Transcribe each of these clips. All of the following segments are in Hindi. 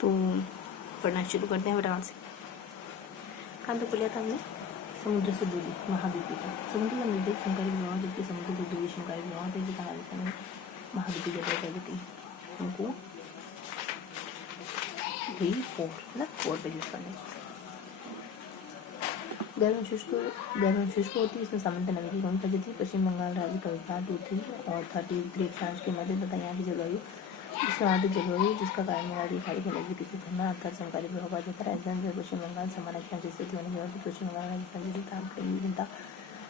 तो पढ़ना शुरू करते हैं फटाफट से। कहाँ तक पढ़ा था हमने? समुद्र से दूरी महाद्वीपीय। समुद्र का निर्देश संकारी प्रभाव, जबकि समुद्र से दूरी संकारी प्रभाव है, जिसका राजस्थान में महाद्वीपीय जगह प्रगति हमको 3-4 ना 4 पेजेस पढ़ने। गर्म शुष्क होती है, इसमें सामान्यतः नमी की कमी पाई जाती है। पश्चिम बंगाल राज्य का विस्तार 2-3 और 33 अक्षांश के मध्य तथा यहाँ की जलवायु आर्द्र जलवायु, जिसका कारण बंगाल खाड़ी के नजदीक स्थित होना अर्थात समकालीन प्रभाव पा जाता है। राजस्थान में पश्चिम बंगाल समान अक्षांश स्थित होने के बाद पश्चिम बंगाल राजस्थान जैसे तापमान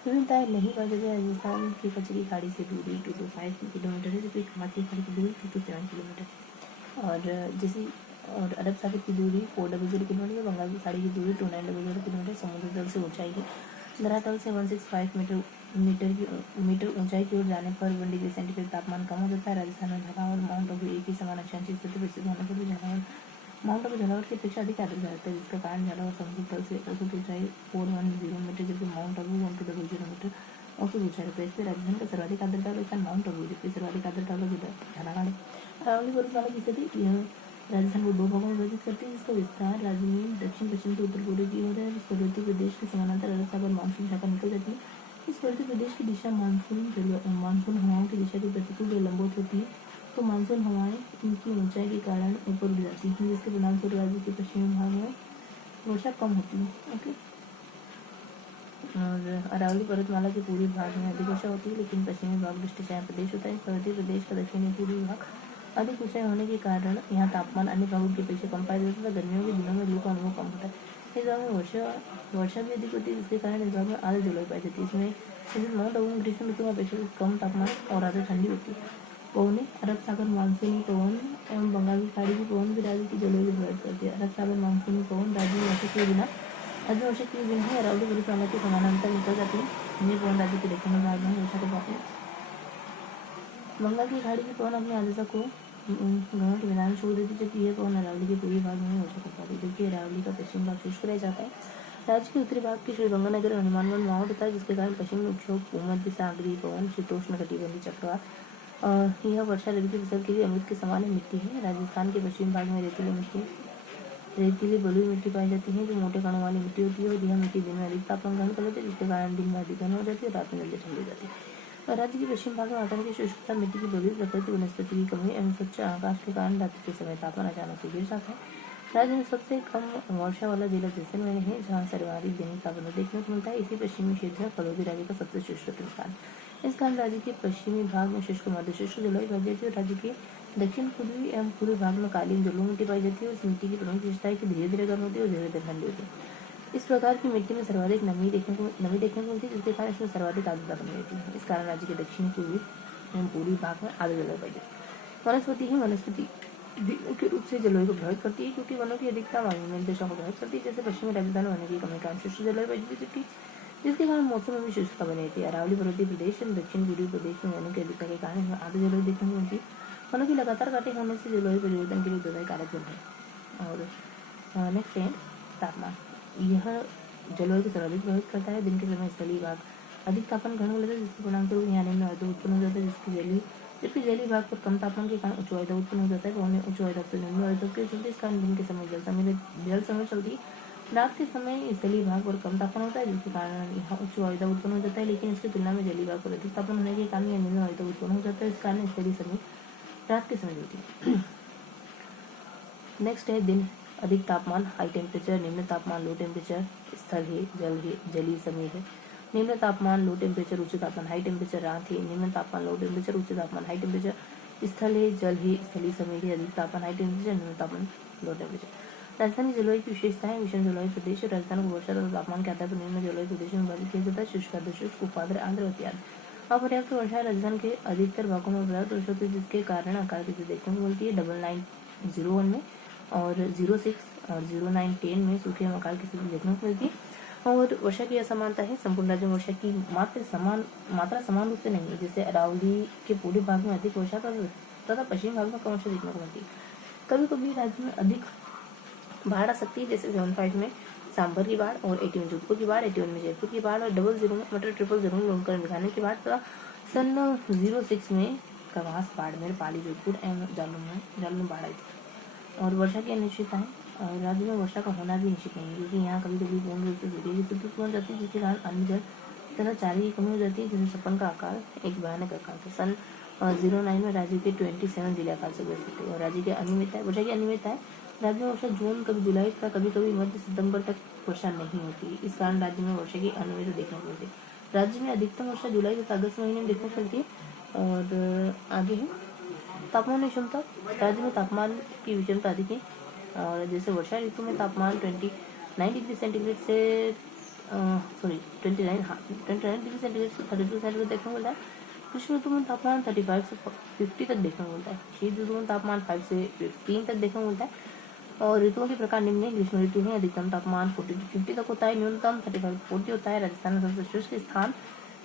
विभिन्नताएं नहीं पाई जाती। राजस्थान की कचरी खाड़ी से दूरी 2 to 5 किलोमीटर है, जबकि हिमाचल खाड़ी की दूरी 2 to 7 किलोमीटर और जैसे और अरब सागर की दूरी 400 किलोमीटर, बंगाल की खाड़ी की दूरी 2900 किलोमीटर। समुद्र तल से ऊंचाई है, धरातल से 165 मीटर ऊंचाई की ओर जाने पर 1 डिग्री सेंटीग्रेड तापमान कम हो जाता है। राजस्थान में झालावाड़ माउंट आबू एक ही समान अक्षांश स्थिति पर स्थित होने पर भी माउंट आबू झालावाड़ की अपेक्षा अधिक आर्द्र रहता है, जिसका कारण झालावाड़ समुद्र तल से औसत ऊंचाई 410 मीटर, जबकि माउंट आबू 1200 मीटर औसत ऊंचाई रहता है। इसलिए राजस्थान का सर्वाधिक आर्द्रता वाला स्थान माउंट आबू, जबकि सर्वाधिक आर्द्रता वाला झालावाड़। अरावली पर्वतमाला की स्थिति यह राजस्थान को 2 भागों में विभाजित करती है, जिसका विस्तार राज्य में दक्षिण पश्चिम से उत्तर पूर्व की ओर है। इस पर्वतीय प्रदेश के समानांतर अरब सागर मानसून शाखा निकल जाती है। इस पर्वतीय प्रदेश की दिशा मानसून हवाओं की दिशा के प्रतिकूल या लंबवत होती है, तो मानसून हवाएं इनकी ऊंचाई के कारण ऊपर उड़ जाती हैं, जिसके परिणामस्वरूप राज्य के पश्चिमी भाग में वर्षा कम होती है। ओके, और अरावली पर्वतमाला के पूर्वी भाग में अधिक वर्षा होती है, लेकिन पश्चिमी भाग वृष्टिचाय प्रदेश होता है। पर्वतीय प्रदेश का दक्षिणी पूर्वी भाग अधिक ऊंचाई होने के कारण यहाँ तापमान अन्य भागों की अपेक्षा कम पाया जाता है। गर्मियों के दिनों में लू का अनुभव कम होता है। इस भाग में वर्षा भी अधिक होती है, जिसके कारण इस भाग में आर्द्र जलवायु पाई जाती है। इसमें माउंट आबू में ग्रीष्म ऋतु में अपेक्षाकृत कम तापमान और आर्द्र ठंडी होती है। पवने अरब सागर मानसूनी पवन एवं बंगाल की खाड़ी की पवन भी राज्य की जलवायु को प्रभावित करती है। अरब सागर मानसूनी पवन राज्य में वर्षा के बिना अरावली पर्वतमाला के समानांतर निकल जाती है। ये पवन राज्य के दक्षिणी भाग में वर्षा को पाते हैं। बंगाल की खाड़ी की पवन अपनी आर्द्रता को घरों के मैदान में छोड़ देती है, जबकि यह पवन अरावली के पूर्वी भाग में वर्षा कर पाती है, जबकि अरावली का पश्चिम भाग शुष्क रह जाता है। राज्य के उत्तरी भाग की श्रीगंगानगर हनुमानगढ़ माहौल होता है, जिसके कारण पश्चिम में विक्षोभ, भूमध्य सागरीय पवन, शीतोष्ण कटिबंधीय चक्रवात यह वर्षा रबी की फसल के लिए अमृत के समान मिट्टी है। राजस्थान के पश्चिम भाग में रेतीली बलुई मिट्टी पाई जाती है, जो मोटे कणों वाली मिट्टी होती है, और यह मिट्टी दिन में अधिक तापमान ग्रहण कर लेती है, जिसके कारण दिन में अधिक गर्म हो जाती है और रात में जल्दी ठंडी हो जाती है। राज्य के पश्चिम भाग में वातावरण की शुष्कता, मिट्टी की बलुई प्रकृति, वनस्पति की कमी एवं स्वच्छ आकाश के कारण रात्रि के समय तापमान अचानक से गिर जाता है। राज्य में सबसे कम वर्षा वाला जिला जैसलमेर है, जहाँ सर्वाधिक दैनिक तापमान देखने को मिलता है। इसी पश्चिमी क्षेत्र में फलोदी राज्य का सबसे शुष्क स्थान। इस कारण राज्य के पश्चिमी भाग में शुष्क मध्य शुष्क जलवायु पाई जाती है, और राज्य के दक्षिण पूर्वी एवं पूर्वी भाग में कालीन जलोढ़ मिट्टी पाई जाती है। और इस मिट्टी की प्रमुख विशेषता है कि धीरे धीरे गर्म होती है और धीरे धीरे ठंडी होती है। इस प्रकार की मिट्टी में सर्वाधिक नमी देखने को मिलती है, जिसके कारण इसमें सर्वाधिक आर्द्रता बनी रहती है। इस कारण राज्य के दक्षिणी पूर्वी एवं पूर्वी भाग में आर्द्र जलवायु पाई जाती है। वनस्पति भी मुख्य रूप से जलवायु को प्रभावित करती है, क्योंकि वनों की अधिकता वायुमंडलीय दिशा को प्रभावित करती है। जैसे पश्चिमी राजस्थान में वनों की कमी कारण शुष्क जलवायु पाई जाती है, जिसके कारण मौसम में भी शुष्कता बनी रहती है। अरावली पर्वतीय प्रदेश एवं दक्षिण पूर्वी प्रदेश में वनों की अधिकता के कारण इसमें आर्द्र जलवायु देखने को मिलती है। वनों की लगातार कटाई होने से जलवायु परिवर्तन के लिए उत्तरदायी कारक बन है। और नेक्स्ट है तापमान। यह जलवायु को सर्वाधिक प्रभावित करता है। दिन के समय स्थलीय भाग अधिक तापमान ग्रहण कर लेता है, जिसके परिणामस्वरूप यहाँ निम्न आर्द्रता उत्पन्न हो जाता है, जबकि जलीय भाग पर कम तापमान के कारण उच्च आर्द्रता उत्पन्न हो जाता है। उच्च आर्द्रता से निम्न आर्द्रता के चलते इस कारण दिन के समय जल समय चलती है। रात के समय स्थलीय भाग पर कम तापमान होता है, जिसके कारण यहाँ उच्च आर्द्रता उत्पन्न हो जाता है, लेकिन इसकी तुलना में जलीय भाग पर अधिक तापमान होने के कारण यह निम्न आर्द्रता उत्पन्न हो जाता है। इस कारण स्थलीय समय रात के समय होती है। नेक्स्ट है दिन। अधिक तापमान हाई टेम्परेचर, निम्न तापमान लो टेम्परेचर, स्थल है, जल है, जलीय समय है। निम्न तापमान लो टेम्परेचर, उच्च तापमान हाई टेम्परेचर, रात है। निम्न तापमान लो टेम्परेचर, उच्च तापमान हाई टेम्परेचर, स्थल है, जल है, स्थलीय समय है। अधिक तापमान हाई टेम्परेचर, निम्न तापमान लो टेम्परेचर। राजस्थान की जलवायु की विशेषताएं। विषम जलवायु प्रदेश। राजस्थान को वर्षा तथा तापमान के आधार पर निम्न जलवायु प्रदेशों में विभाजित किया जाता है: शुष्क, अर्धशुष्क, उपाद्र, आर्द्र, अत्यार्द्र। अपर्याप्त वर्षा राजस्थान के अधिकतर भागों में पर्याप्त वर्षा होती है, जिसके कारण अकाल की स्थिति देखने को मिलती है। 9901 में और 06 और 0910 में सूखे अकाल की स्थिति देखने को मिलती है। और वर्षा की असमानता है। संपूर्ण राज्य में वर्षा की मात्रा समान रूप से नहीं है, जिससे अरावली के पूर्वी भाग में अधिक वर्षा तथा पश्चिम भाग में कम वर्षा देखने को मिलती है। कभी कभी राज्य में अधिक बाढ़ आ सकती है, जैसे 75 में सांभर की बाढ़, और 81 में जोधपुर की बाढ़, 81 में जयपुर की बाढ़, और 00 में ट्रिपल में लोमकर बीकानेर की बाढ़, तथा सन 06 में कवास, बाड़मेर, पाली, जोधपुर एवं जालौन में बाढ़ आई थी। और वर्षा की अनिश्चितताएं, राज्य में वर्षा का होना भी निश्चित नहीं है, क्योंकि यहाँ कभी कभी पूर्ण रूप से सूर्य की स्थिति बन जाती है, जिसके कारण अन्न जल तथा चारे की कमी हो जाती है, जिससे सपन का आकार एक भयानक आकार था। सन 09 में राज्य के 27 जिले आकार से ग्रसित थे। और राज्य के अनियमितताएं, वर्षा की अनियमितताएं, राज्य में वर्षा जून कभी जुलाई तक, कभी कभी मध्य सितंबर तक वर्षा नहीं होती। इस कारण राज्य में वर्षा की अनियमितता देखने को मिलती है। राज्य में अधिकतम वर्षा जुलाई तथा अगस्त महीने में देखने को मिलती है। और आगे है तापमान विषमता। राज्य में तापमान की विषमता अधिक है, और जैसे वर्षा ऋतु में तापमान 29 डिग्री सेंटीग्रेड से 29 डिग्री सेंटीग्रेड से 32 सेंटीग्रेड देखने को मिलता है। ग्रीष्म ऋतु में तापमान 35 से 50 तक देखने को मिलता है। शीत ऋतु में तापमान 5 से 15 तक देखने को मिलता है। और ऋतुओं के प्रकार निम्न है। ग्रीष्म ऋतु में अधिकतम तापमान 40 से 50 तक होता है, न्यूनतम 35 से 40 होता है। राजस्थान में सबसे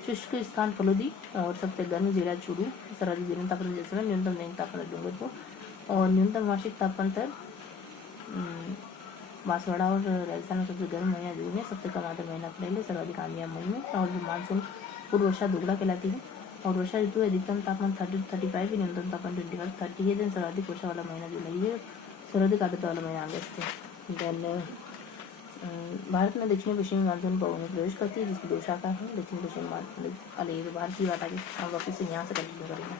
शुष्क स्थान फलोदी, और सबसे गर्म जिला चूरू। सर्वाधिक दिन तापमान जैसलमेर, न्यूनतम दिन तापमान डूंगरपुर, और न्यूनतम वार्षिक तापमान बांसवाड़ा। और राजस्थान में सबसे गर्म महीना जून है, सबसे कम आर्द्र महीना अप्रैल है, सर्वाधिक आंधियां मई में। और मानसून पूर्व वर्षा दोगला कहलाती है। और वर्षा ऋतु अधिकतम तापमान 35 है, न्यूनतम तापमान 30 है। दिन सर्वाधिक वर्षा वाला महीना जुलाई है, सर्वाधिक आर्द्रता वाला महीना अगस्त है। देन भारत में दक्षिण पश्चिमी मानसून पवन प्रवेश करती है, जिसकी दो शाखा है। दक्षिण पश्चिम मानसून, अरे तो भारत की बात आगे हम वापिस से यहाँ से कंटिन्यू करेंगे।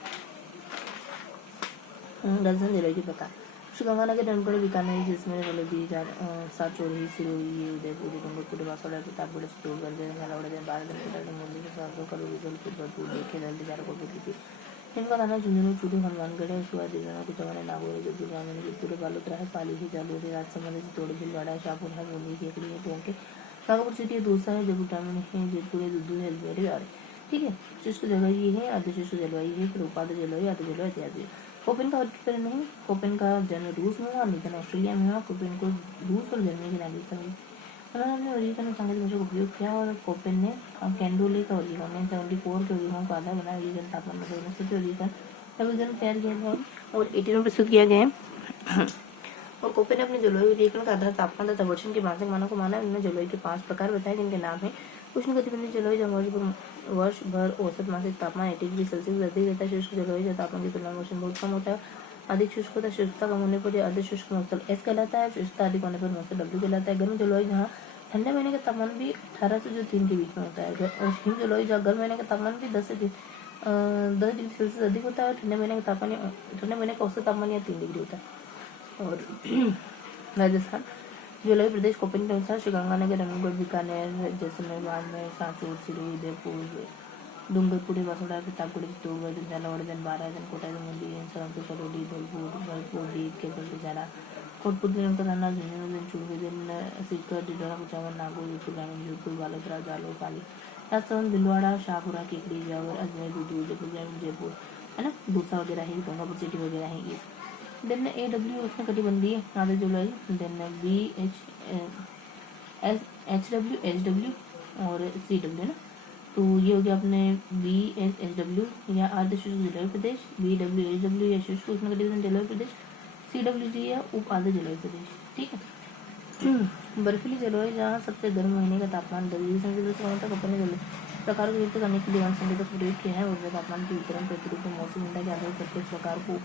राजधानी जलवायु के प्रकार। श्रीगंगानगर, रणगढ़, बीकानेर, जैसलमेर, हल्दी, साचोरी, सिरोही, उदयपुर, डूंगरपुर, बांसवाड़ा, प्रतापगढ़, चित्तौड़गढ़, झालावाड़, बाराबंकी, मुरली, सागर, करोली, जबलपुर, भरतपुर, खेल, जारकोट, इनका थाना झुंझुनू, चूरू, हनुमानगढ़ है, शिवाजी नगर, कुचामन, नागौर, जयपुर, ग्रामीण, जोधपुर, बालोतरा है, पाली है, जालोर है, राजसमंद, चित्तौड़, भीलवाड़ा, शाहपुर है, बूंदी, केकड़ी है, टोंक है, नागौर सिटी है, दूसरा है, जयपुर ग्रामीण है, जयपुर है, दुद्धू है, अजमेर है, और ठीक है। शुष्क जलवायु ये है, अर्धशुष्क जलवायु है, फिर उपाध जलवायु, अर्ध जलवायु इत्यादि। कोपेन का वर्गीकरण है। कोपेन का जन्म रूस में हुआ, निधन ऑस्ट्रेलिया में हुआ। कोपेन को रूस और जर्मनी के नागरिकता हुई। उन्होंने अपने वर्गीकरण सांकेतिक भाषा का उपयोग किया, और कोपेन ने कैंडोले का वर्गीकरण 74 के वर्गीकरण को आधार बनाया। वर्गीकरण तापमान वनस्पति वर्गीकरण तैयार किया गया और 81 में प्रस्तुत किया गया है। और कोपेन ने अपने जलवायु वर्गीकरण का आधार तापमान तथा वर्षण के मासिक मानों को माना। उन्होंने जलवायु के 5 प्रकार बताए, जिनके नाम है उष्णकटिबंधीय जलवायु, जहाँ वर्ष भर औसत मासिक तापमान 80 डिग्री सेल्सियस से अधिक रहता है। शुष्क जलवायु, जहाँ तापमान की तुलना में वर्षण बहुत कम होता है, अधिक शुष्क होता है। शुष्कता कम होने पर यह अर्ध शुष्क मौसम एस कहलाता है। शुष्कता अधिक होने पर मौसम डब्ल्यू कहलाता है। गर्म जलवायु, जहाँ ठंडे महीने का तापमान भी 18 से 3 के बीच में होता है। और हिम जलवायु, जहाँ गर्म महीने का तापमान भी 10 डिग्री सेल्सियस अधिक होता है, और ठंडे महीने का औसत तापमान या 3 डिग्री होता है। और राजस्थान जलवायु प्रदेश कोपेन के अनुसार श्रीगंगानगर, रणगढ़, बीकानेर, जैसलमेर, बाड़मेर, सांचौर, सिरोही, उदयपुर, डूंगरपुर, बांसवाड़ा, प्रतापगढ़, चित्तौड़गढ़, झालावाड़, बारा, कोटा, मुंडी, सरहद, करौली, धौलपुर, भरतपुर, डीग, केसर, जाना, कोटपुर, थाना, झुंझुनू, चूरू, सीकर, डिडौरा, कुचामन, नागौर, जयपुर ग्रामीण, जोधपुर, बालोतरा, जालोर, पाली, राजसमंद, भीलवाड़ा, शाहपुरा, केकड़ी, जावर, अजमेर, दूधपुर, जयपुर ग्रामीण, जयपुर है ना, दूसरा वगैरह है, गंगापुर सिटी वगैरह है ये। देन AW उष्णकटिबंधीय आर्द्र जलवायु। देन BHW, HW और CW है ना। तो ये हो गया अपने BHW या अर्ध शुष्क जलवायु प्रदेश, BWHW या शुष्क उष्णकटिबंधीय जलवायु प्रदेश, CWG या उप आर्द्र जलवायु प्रदेश। ठीक है। बर्फीली जलवायु, जहाँ सबसे गर्म महीने का तापमान 10 डिग्री सेल्सियस से कम होता है। अपने जलवायु प्रकार को व्यक्त करने के लिए संकेतक प्रयोग किया है। और तापमान के वितरण प्रतिरूप में मौसम भिन्नता के आधार पर प्रत्येक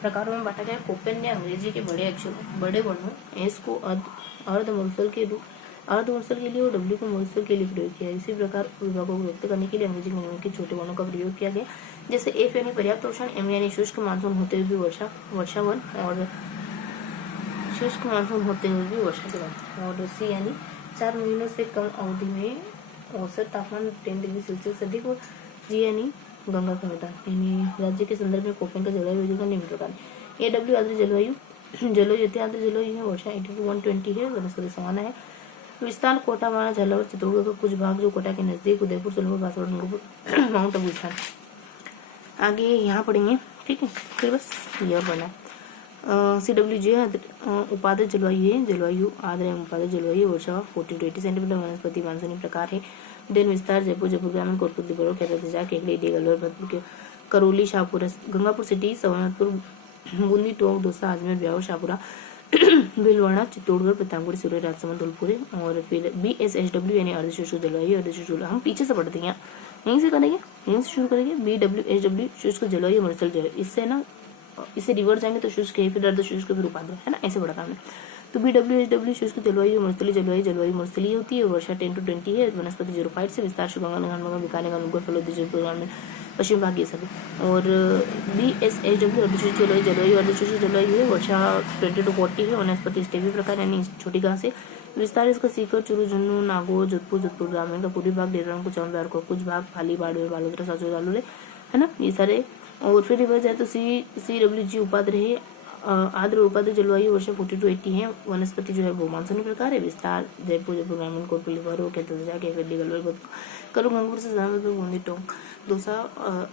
प्रकारों में बांटा गया। कोपेन ने अंग्रेजी के बड़े वर्णों एस को अर्ध मुरसल के लिए और डब्ल्यू को मुरसल के लिए प्रयोग किया। इसी प्रकार विभागों को व्यक्त करने के लिए अंग्रेजी में के छोटे वर्णों का प्रयोग किया गया, जैसे एफ यानी पर्याप्त वर्षण, एम यानी शुष्क मानसून होते हुए भी वर्षावन, और शुष्क मानसून होते हुए भी वर्षा के बाद, और सी यानी 4 महीनों से कम अवधि में औसत तापमान 10 डिग्री सेल्सियस से अधिक, और जी यानी गंगा का मैदान। यानी राज्य के संदर्भ में कोपेन का जलवायु वर्गीकरण निम्न प्रकार है। AW आर्द्र जलवायु, आर्द्र जलवायु है। वर्षा 80 से 120 है। वनस्पति सवाना है। विस्तार कोटा, माना, झालावाड़, चित्तौड़गढ़ का कुछ भाग जो कोटा के नजदीक, उदयपुर, सोलंपुर, बांसवाड़ा, डूंगरपुर, माउंट आबू स्थान। आगे यहाँ पढ़ेंगे, ठीक है। फिर बस ये और पढ़ना। CWG उपाध जलवायु है। जलवायु आर्द्र एवं उपाध जलवायु। वर्षा 40 to 80 सेंटीमीटर। वनस्पति मानसूनी प्रकार है। दिन विस्तार जयपुर ग्रामीण, कोटपुर, दिब्रुगढ़, कैथल, केकड़ी, डीग, अलवर, भरतपुर, करौली, शाहपुरा, गंगापुर सिटी, सवानपुर, बूंदी, टोंक, दौसा, अजमेर, ब्यावर, शाहपुरा, भीलवाड़ा, चित्तौड़गढ़, प्रतापगढ़, सिरोही, राजसमंद, धौलपुर। और फिर BSHW यानी अर्धशुष्क जलवायु। अर्धशुष्क हम पीछे से पढ़ते हैं, यहीं से करेंगे, यहीं से शुरू करेंगे। BWHW शुष्क जलवायु, मरुस्थल जलवायु। इससे ना इसे रिवर्स जाएंगे तो शुष्क है, फिर अर्धशुष्क, फिर उपाध्याय, है ना, ऐसे पढ़ा था हमने। तो BWHW शुष्क जलवायु, मरुस्थलीय जलवायु मरुस्थलीय होती है, वर्षा 10 to 20 है, वनस्पति 0.5 से विस्तार शुष्क बीकानेर अनुग्रह फलोदी जयपुर पश्चिम भाग ये सब। और BSHW अर्धशुष्क जलवायु है, वर्षा 20 to 40 है, वनस्पति स्टेपी प्रकार यानी छोटी घास है, विस्तार इसका सीकर, चुरू, जुन्नू, नागौर, जोधपुर ग्रामीण का पूर्वी भाग, डेरांग, कुचामदार को कुछ भाग, फाली, बाड़मेर, बालोतरा, सासोर, जालोर, है ना, ये सारे। और फिर रिवर्स जाए तो CWG उपाध्याय है, आर्द्र उपाध्याय जलवायु, वर्षा 40 to 80 है, वनस्पति जो है वो मानसूनी प्रकार है, विस्तार जयपुर ग्रामीण, कोटपुली, बरो, खेतजा, केकडी, गलवाई, करू, गंगपुर से जामपुर, बूंदी, टोंक, दौसा,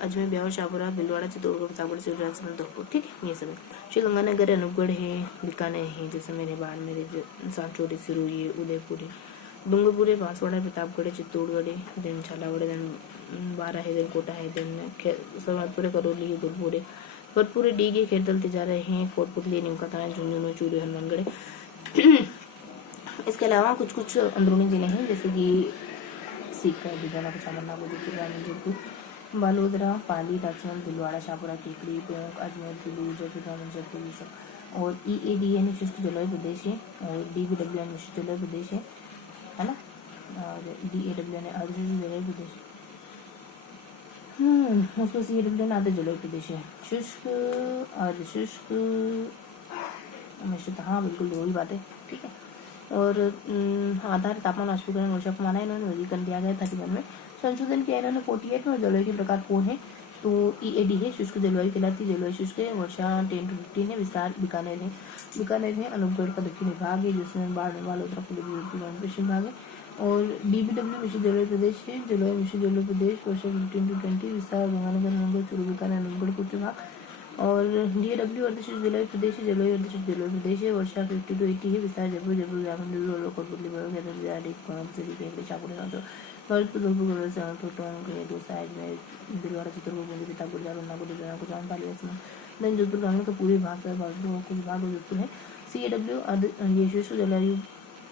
अजमेर, ब्यावर, शाहपुरा, भीलवाड़ा, चित्तौड़गढ़, प्रतापगढ़, शिवराज, धौलपुर, ठीक है, ये सब है। श्रीगंगानगर, अनूपगढ़ है, बीकानेर है, जैसे मेरे बाड़मेर, सांचौर, सिरू, ये उदयपुर है, डूंगरपुर है, बांसवाड़ा, प्रतापगढ़, चित्तौड़गढ़ है, देन झालावाड़, देन बारा है, देन कोटा है, देन सरहदपुर, करौली है, दुर्गपुर है, भरतपुर, डीगे, खेरतल, तिजारा है, कोटपुतली, निमकाथाना, झुंझुनू, चूरू, हनुमानगढ़। इसके अलावा कुछ कुछ अंदरूनी जिले हैं जैसे कि सीकर, बीजापुर, चामरना, जोधपुर, बालोदरा, पाली, राजमहल, भीलवाड़ा, शाहपुरा, केकड़ी, टोंक, अजमेर, चूरू, जयपुर, जयपुर, ये सब। और EAD यानी शुष्क जलवायु प्रदेश है, और DBW यानी शुष्क जलवायु प्रदेश है ना, और DAW यानी अर्धशुष्क जलवायु प्रदेश, उसमें CAW यानी आर्द्र जलवायु प्रदेश है। शुष्क, अर्धशुष्क, मिश्रित, हाँ बिल्कुल वही बात है, ठीक है। और आधार तापमान, वाष्पीकरण, वर्षा को माना इन्होंने, वर्गीकरण दिया गया 31 में, संशोधन किया इन्होंने 48 में। जलवायु के प्रकार 4 है, तो EAD है, शुष्क जलवायु कहलाती है, जलवायु शुष्क है, वर्षा 10 to 15 है, विस्तार बीकानेर है, अनूपगढ़ का दक्षिणी भाग है, जिसमें बाड़मेर, उत्तराखंड, पश्चिम भाग है। और DBW मिश्रित जलवायु प्रदेश है, जलवायु मिश्रित जलवायु प्रदेश, वर्षा 15 to 20, विस्तार गंगानगर, अनूपगढ़, चूरू, बीकानेर, अनूपगढ़, पूर्वी भाग। और DAW अर्धशुष्क जलवायु प्रदेश है, जलवायु अर्धशुष्क जलवायु प्रदेश है, वर्षा 50 to 80 है, विस्तार जयपुर ग्रामीण, कोटपुतली, शाहपुर, भरतपुर, टोंक, दौसा, अजमेर, भीलवाड़ा, चित्तौड़गढ़, बूंदी, प्रतापगढ़, जालौर, नागौर, कुचामन, पाली, देन जोधपुर ग्रामीण का पूर्वी भाग, कुछ भाग जोधपुर है। CAW ये शुष्क जलवायु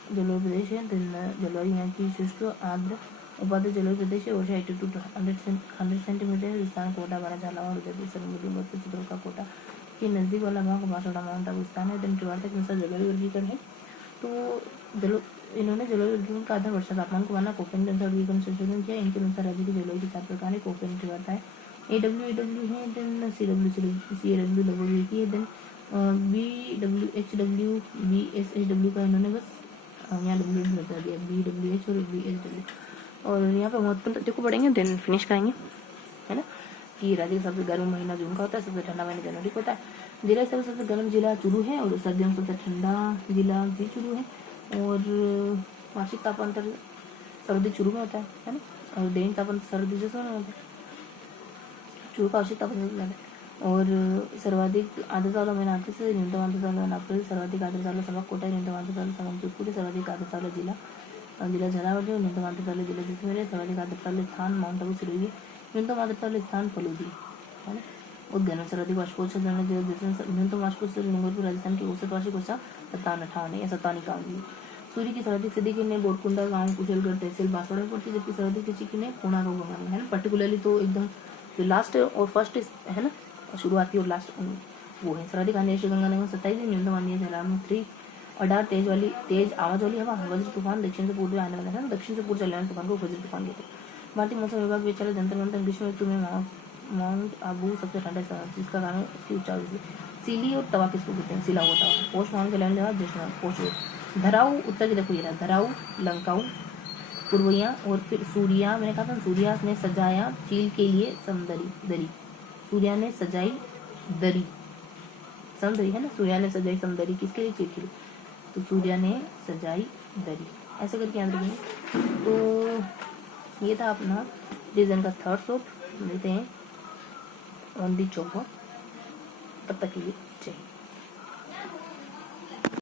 प्रदेश है, देन जलवायु यहाँ की शुष्क आर्द्र उपाध्याय जलवायु प्रदेश है, वर्षा 80 to 100 सेंटीमीटर है, विस्तार कोटा, बारा, झालावाड़, उदयपुर, सरगुजा, चित्तौड़गढ़ का कोटा के नजदीक वाला भाग बांसवाड़ा, माउंट आबू स्थान है। देन त्रिवार तक अनुसार जलवायु वर्गीकरण है, तो इन्होंने जलवायु वर्गीकरण का आधार वर्षा तापमान को माना, कोपेन के अनुसार वर्गीकरण संशोधन किया। इनके अनुसार राज्य की जलवायु के 4 प्रकार है, कोपेन त्रिवारता है, AW है, देन CAW लगभग एक ही है, देन BWHW, BSHW का इन्होंने बस यहाँ W बता दिया, BWH और BSW। और यहाँ पे महत्वपूर्ण तथ्यों को पढ़ेंगे, देन फिनिश करेंगे, है ना, कि राज्य का सबसे गर्म महीना जून का होता है, सबसे ठंडा महीना जनवरी को होता है। जिला हिसाब से सबसे गर्म जिला चूरू है, और सर्दियों में सबसे ठंडा जिला जी चूरू है। और वार्षिक तापमान सर्दी चूरू में होता है ना, और दैनिक तापमान सर्दी जैसा में होता है, चूरू का वार्षिक तापमान सबसे ज़्यादा है। और सर्वाधिक आर्द्रता वाला महीना अगस्त से, न्यूनतम आर्द्रता वाला अप्रैल, सर्वाधिक आर्द्रता वाला संभाग कोटा, न्यूनतम आर्द्रता वाला संभाग जोधपुर, सर्वाधिक आर्द्रता वाला जिला झालावाड़, न्यूनतम आर्द्रता वाला जिला जिसमें, सर्वाधिक आर्द्रता वाले स्थान माउंट आबू, सिरोही, न्यूनतम आर्द्रता वाले स्थान फलूदी, है ना। उद्गम सर्वाधिक वाष्पोत्सर्जन न्यूनतम वाष्पोत्सर्जन डूंगरपुर राजस्थान की औसत वार्षिक वर्षा 57-58 या 57-51। सूर्य की सर्वाधिक सीधी किरणें बोरकुंडा गांव कुशलगढ़ तहसील बांसवाड़ा में पड़ती है, जबकि सर्वाधिक नीची किरणें कोणार्क में, है ना। पर्टिकुलरली तो एकदम जो लास्ट और फर्स्ट है ना, शुरुआती और लास्ट वो है। सर्वाधिक आंधी श्रीगंगानगर में 27, न्यूनतम आंधी झलार में 3 अडार तेज आवाज वाली हवा, वज्र तूफान, दक्षिण से पूर्व आने वाला है, दक्षिण से पूर्व चलने वाले तूफान को वज्र तूफान कहते हैं। भारतीय मौसम विभाग विचार जंतर मंतर ग्रीष्म ऋतु में माउंट आबू सबसे ठंडा स्थान है, जिसका कारण इसकी ऊंचाई से सीली और तवा किसको कहते हैं, सिला हुआ तवा। पोष माउंट के लेने के बाद ज्येष्ठ पोष धराऊ उत्तर की देखो, ये रहा धराऊ, लंकाऊ, पूर्वैया, और फिर सूर्या, मैंने कहा था सूर्या ने सजाया चील के लिए दरी, सूर्या ने सजाई दरी, समदरी है ना, सूर्या ने सजाई समदरी किसके लिए, चील के लिए, तो सूर्या ने सजाई दरी, ऐसे करके याद रखेंगे। तो ये था अपना डिवीजन का थर्ड शॉट। मिलते हैं ऑन दी चौपर, तब तक के लिए जय।